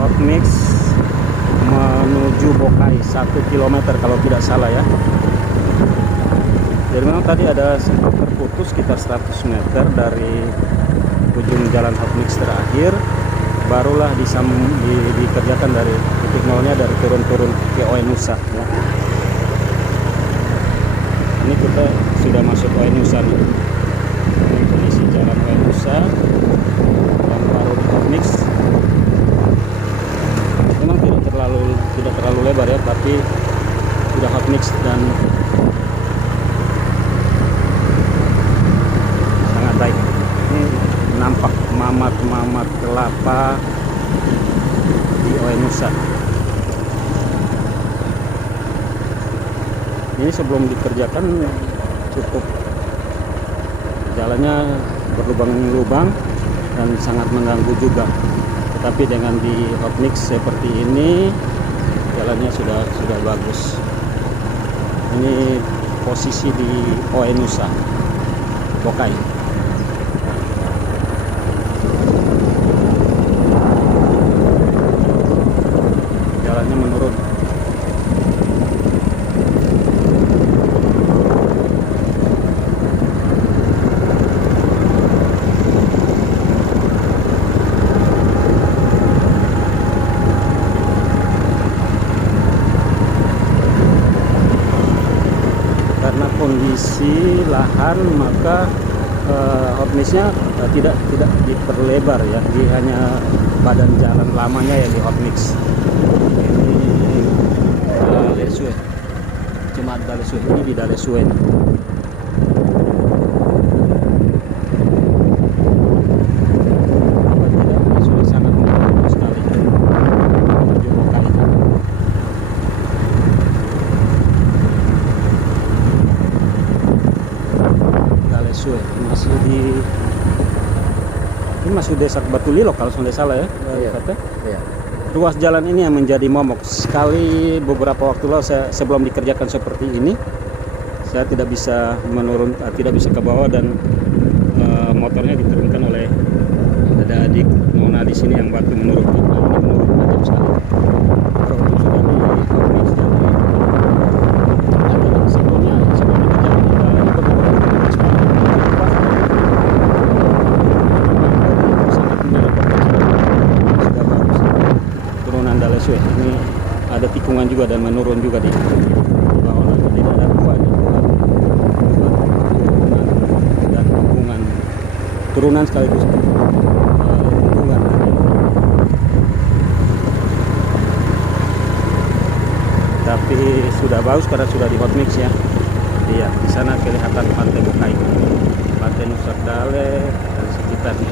Hot Mix menuju Bokai 1 km kalau tidak salah ya. Jadi memang tadi ada sempat terputus sekitar 100 meter dari ujung jalan Hot Mix terakhir, barulah dikerjakan dari titik nolnya, dari turun-turun ke Oe Nusa ya. Ini kita sudah masuk Oe Nusa nih. Ini kondisi jalan Oe Nusa dan baru di Hot Mix. Memang tidak terlalu lebar ya, tapi sudah Hot Mix dan sangat baik. Ini nampak mamat kelapa di Oe Nusa. Ini sebelum dikerjakan cukup jalannya berlubang-lubang dan sangat mengganggu juga. Tetapi dengan di Hot Mix seperti ini jalannya sudah bagus. Ini posisi di Oe Nusa Bokai. Jalannya menurun. Karena kondisi lahan maka Hot Mix-nya tidak diperlebar ya, di hanya badan jalan lamanya ya di Hot Mix. Ini Dalesue, cuma Dalesue ini di Dalesue. Sudah sangat mengganggu sekali. Dalesue masih ini masih desa Batulilo kalau tidak salah ya. Iya. Ruas jalan ini yang menjadi momok sekali. Beberapa waktu lalu sebelum dikerjakan seperti ini, saya tidak bisa tidak bisa ke bawah dan motornya diturunkan oleh ada adik nona di sini yang bantu menurun tajam sekali. Sebelum Dalesue ini ada tikungan juga dan menurun juga di bawah, tidak ada kuat dan tikungan turunan sekaligus tikungan. Tapi sudah bagus karena sudah di Hot Mix ya. Iya, di sana kelihatan Pantai Bokai, Pantai Nusa Dale dan sekitarnya.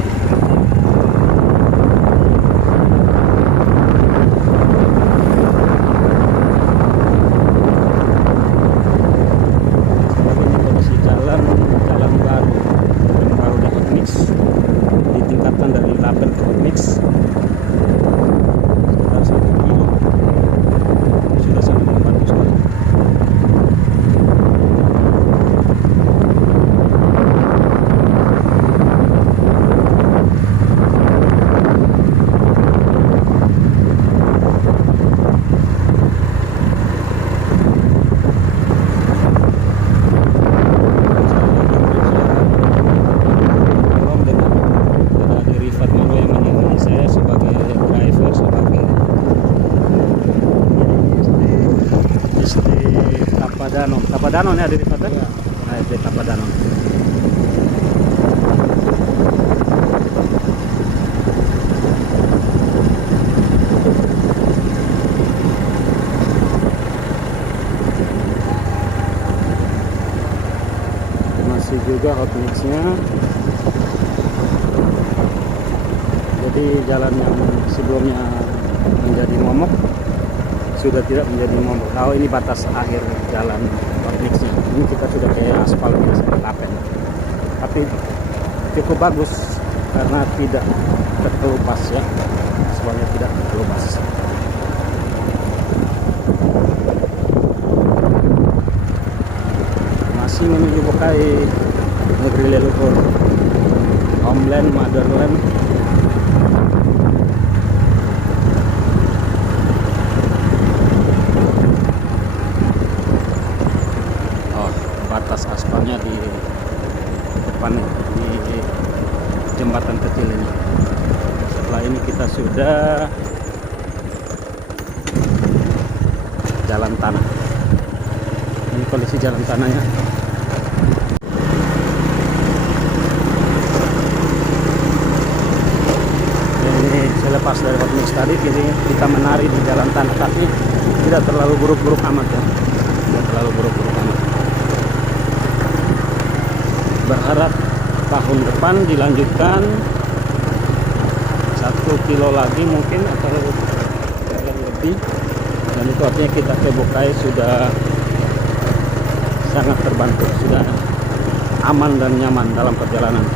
Ditingkatkan dari 8 ke Hot Mix sekitar 1 kilo, sudah sangat membantu sekali. Tapadanon ya, dari kota? Ya. Nah, itu Tapadanon. Masih juga Hot Mix-nya. Jadi jalan yang sebelumnya menjadi momok sudah tidak menjadi momok. Oh, ini batas akhir jalan Hot Mix-nya. Ini kita sudah kayak aspal biasa, lapen. Tapi cukup bagus karena tidak terkelupas ya. Aspalnya tidak terkelupas. Masih menuju Bokai, negeri leluhur, homeland, motherland. jalan tanah. Ini kondisi jalan tanahnya. Ini saya lepas dari hot mix tadi, kini kita menari di jalan tanah, tapi tidak terlalu buruk-buruk amat ya, tidak terlalu buruk-buruk amat. Berharap tahun depan dilanjutkan 1 kilo lagi mungkin atau lebih, dan itu artinya kita ke Bokai sudah sangat terbantu, sudah aman dan nyaman dalam perjalanan.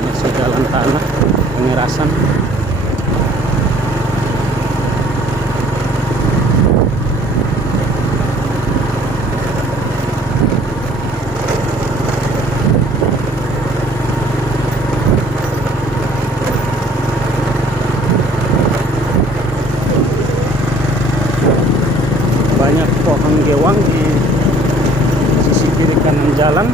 Masih jalan tanah pengerasan. Banyak pohon gewang di sisi kiri kanan jalan.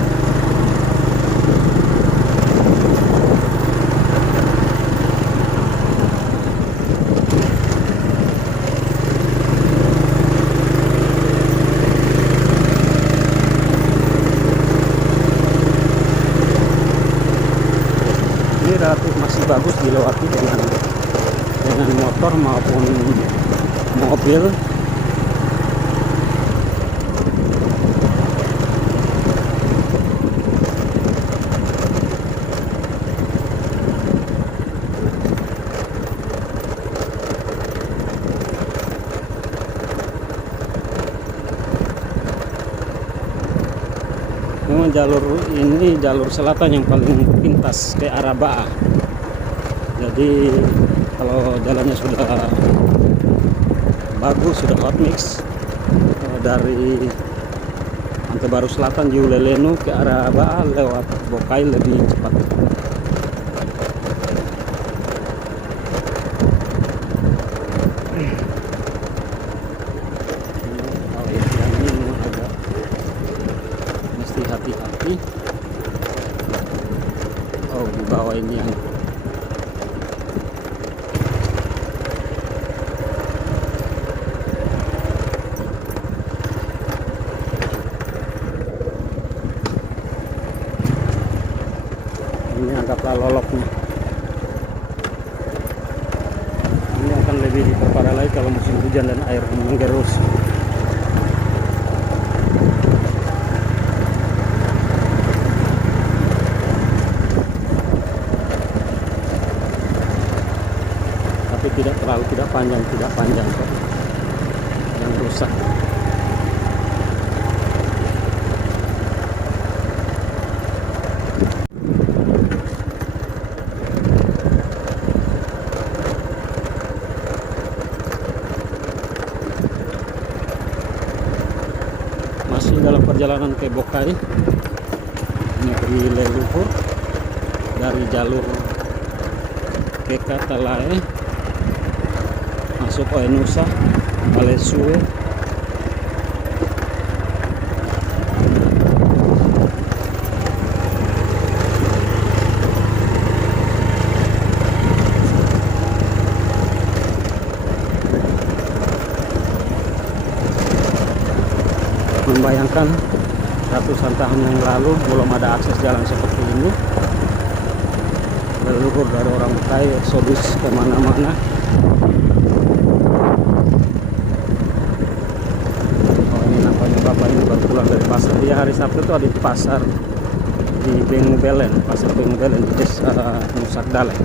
Ini relatif masih bagus dilewati dengan motor maupun mobil. Memang jalur ini jalur selatan yang paling pintas ke arah Ba'a. Jadi kalau jalannya sudah bagus, sudah hot mix, dari Pantai Baru Selatan Jiulelenu ke arah Ba'a lewat Bokai lebih cepat. Hati-hati. Oh, di bawah ini yang ini anggaplah loloknya. Ini akan lebih diperparah lagi kalau musim hujan dan air menggerus. Tidak panjang kok yang rusak. Masih dalam perjalanan ke Bokai, negeri leluhur, dari jalur Kekatalae masuk Oenusa, Balesue. Membayangkan ratusan tahun yang lalu belum ada akses jalan seperti ini. Leluhur dari orang Bokai eksodus kemana-mana. Bapak ini baru pulang dari pasar. Dia hari Sabtu itu ada di pasar di Bengubelen, pasar Bengubelen di desa Nusak Dalek.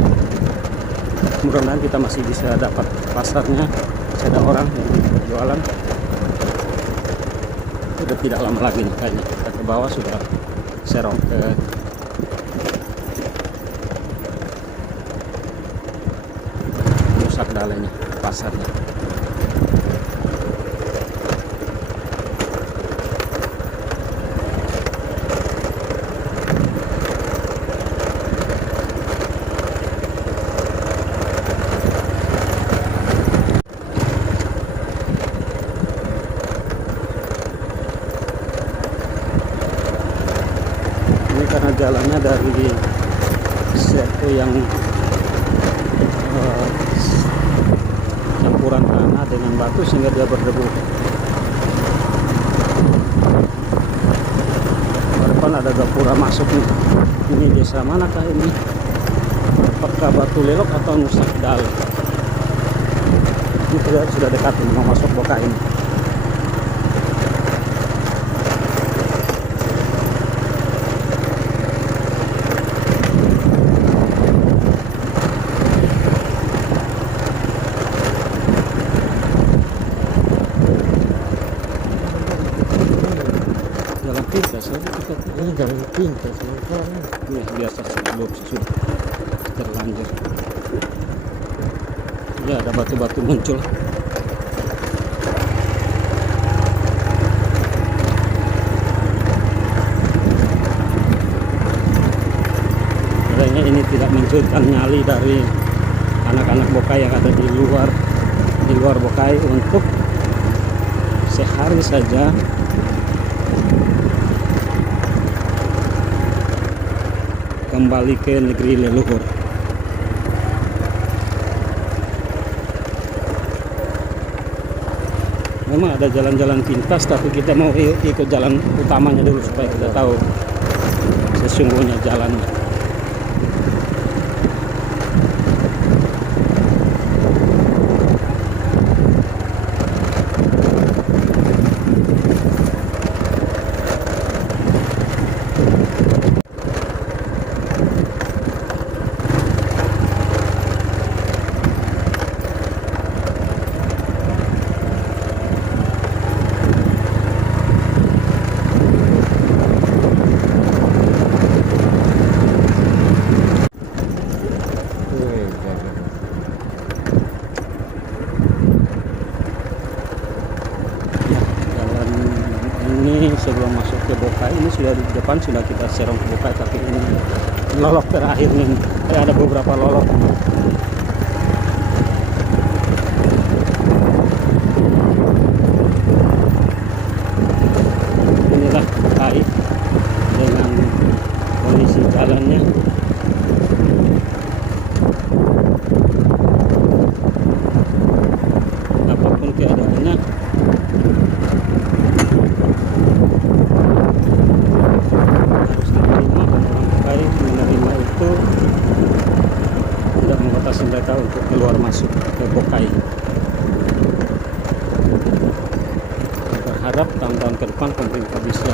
Mudah-mudahan kita masih bisa dapat pasarnya, masih ada orang yang jualan. Sudah tidak lama lagi nih kayaknya kita ke bawah, sudah serong ke Nusak Daleknya, pasarnya. karena jalannya dari satu yang campuran tanah dengan batu sehingga dia berdebu. Depan ada gapura masuk nih. Ini desa manakah ini? Apakah Batu Lelok atau Nusa Dal? Ini sudah dekat mau masuk Boka ini. Jalan pintas saja kita. Ini jalan pintas. Ya, biasa sebelum sudah terlanjur. Ya, ada batu-batu muncul. Kayaknya ini tidak mencurahkan nyali dari anak-anak Bokai yang ada di luar Bokai untuk sehari saja kembali ke negeri leluhur. Memang ada jalan-jalan pintas, tapi kita mau ikut jalan utamanya dulu supaya kita tahu sesungguhnya jalannya. Sebelum masuk ke Bokai ini sudah di depan sudah kita serong ke Bokai, tapi ini lolok terakhir nih. Ada beberapa lolok. Inilah Bokai dengan kondisi jalannya. Apapun keadaannya, menerima itu tidak membatasi mereka untuk keluar masuk ke Bokai. Berharap tahun-tahun ke depan pemerintah bisa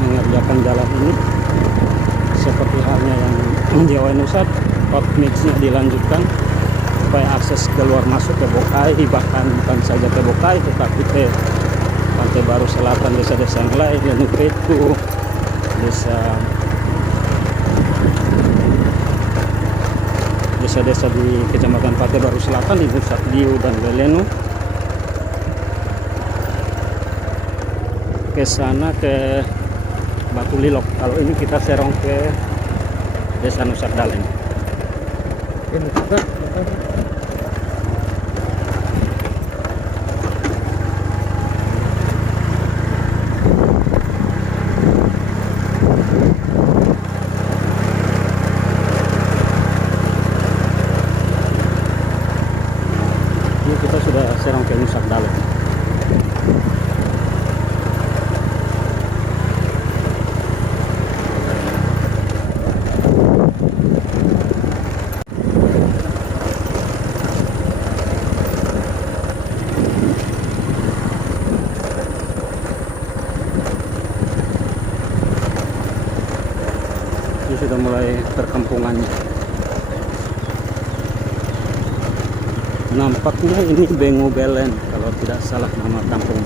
mengerjakan jalan ini seperti halnya yang di Wainusat, outmix-nya dilanjutkan supaya akses keluar masuk ke Bokai, bahkan bukan saja ke Bokai tetapi ke Pantai Baru Selatan, desa-desa yang lain, Lenupetu, desa-desa di Kecamatan Pantai Baru Selatan, di Nusa Diu dan Lelenu, ke sana ke Batu Lilok. Kalau ini kita serong ke Desa Nusa Dal ini. Ini kita sudah serong ke Nusa Dal. Ini sudah mulai perkampungannya. Nampaknya ini Bengu Belen kalau tidak salah nama kampung.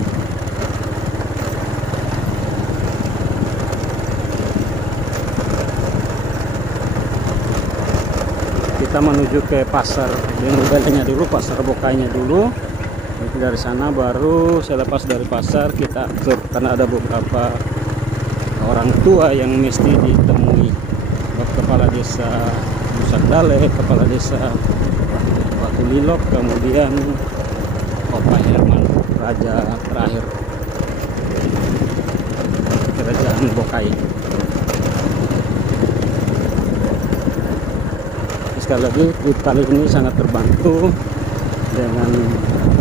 Kita menuju ke pasar Bengu Belennya dulu, pasar Bokainya dulu. Nanti dari sana baru selepas dari pasar kita tur, karena ada beberapa orang tua yang mesti ditemui. Kepala desa Nusa Dale, kepala desa Batu Lilok, kemudian Opa Herman, raja terakhir kerajaan Bokai. Sekali lagi trip kali ini sangat terbantu dengan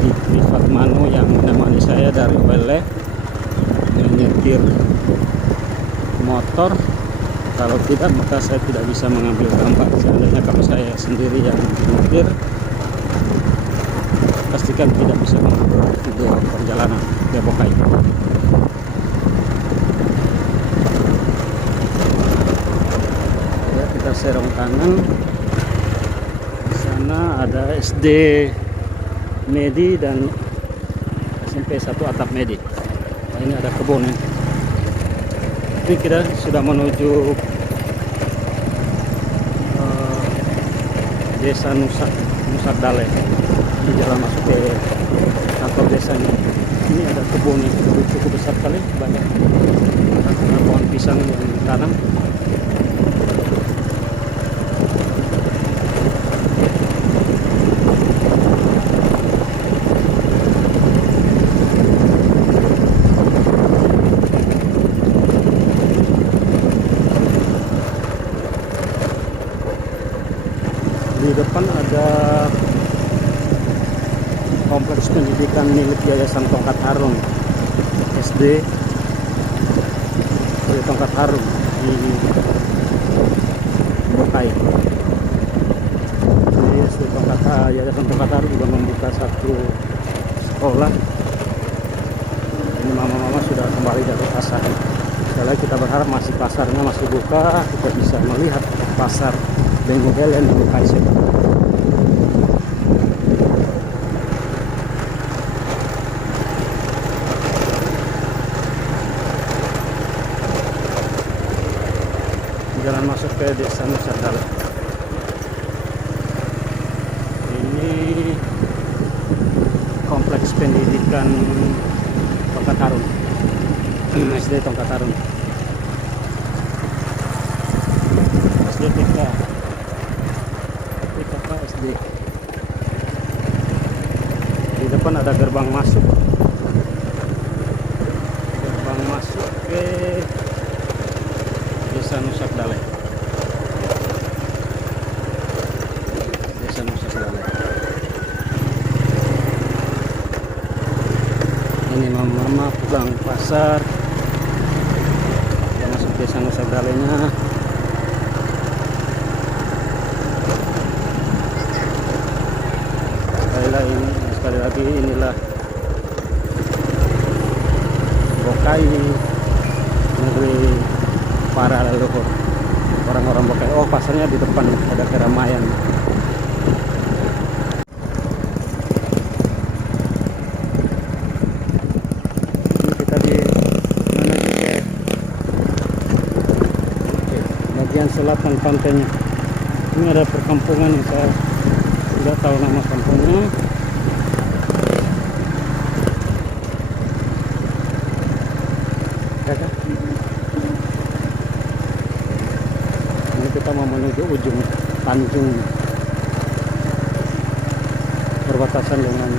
Fikri Fatmano yang menemani saya dari Wele menyetir motor. Kalau tidak maka saya tidak bisa mengambil gambar. Seandainya kalau saya sendiri yang menyetir, pastikan tidak bisa mengambil video perjalanan ke Bokai. Ya, kita serong kanan. Di sana ada SD Medi dan SMP 1 Atap Medi. Nah, ini ada kebun ya. Ini kita sudah menuju desa Nusak Dale. Di jalan masuk ke kantor desanya. Ini ada kebun yang cukup besar sekali, banyak pohon pisang yang ditanam. Di depan ada kompleks pendidikan milik Yayasan Tongkat Harum, SD Tongkat Harum di Bokai. Jadi Yayasan Tongkat Harum juga membuka satu sekolah. Ini mama-mama sudah kembali dari pasar. Sekali lagi kita berharap masih pasarnya masih buka, kita bisa melihat pasar Benguel yang di Bokai. Jalan masuk ke desa Nusak Dale. Ini kompleks pendidikan Tongkat Harum, SD Tongkat Harum, SD TK SD. Di depan ada gerbang masuk ke desa Nusak Dale. Desa Nusak Dale. Ini mama pulang pasar. Kita masuk desa Nusak Dale-nya. Sekali lagi inilah Bokai, negeri para leluhur orang-orang Bokai. Oh, pasarnya di depan, ada keramaian. Ini kita menuju ke bagian selatan pantainya. Ini ada perkampungan yang saya tidak tahu nama kampungnya. Ini kita mau menuju ujung Tanjung, berbatasan dengan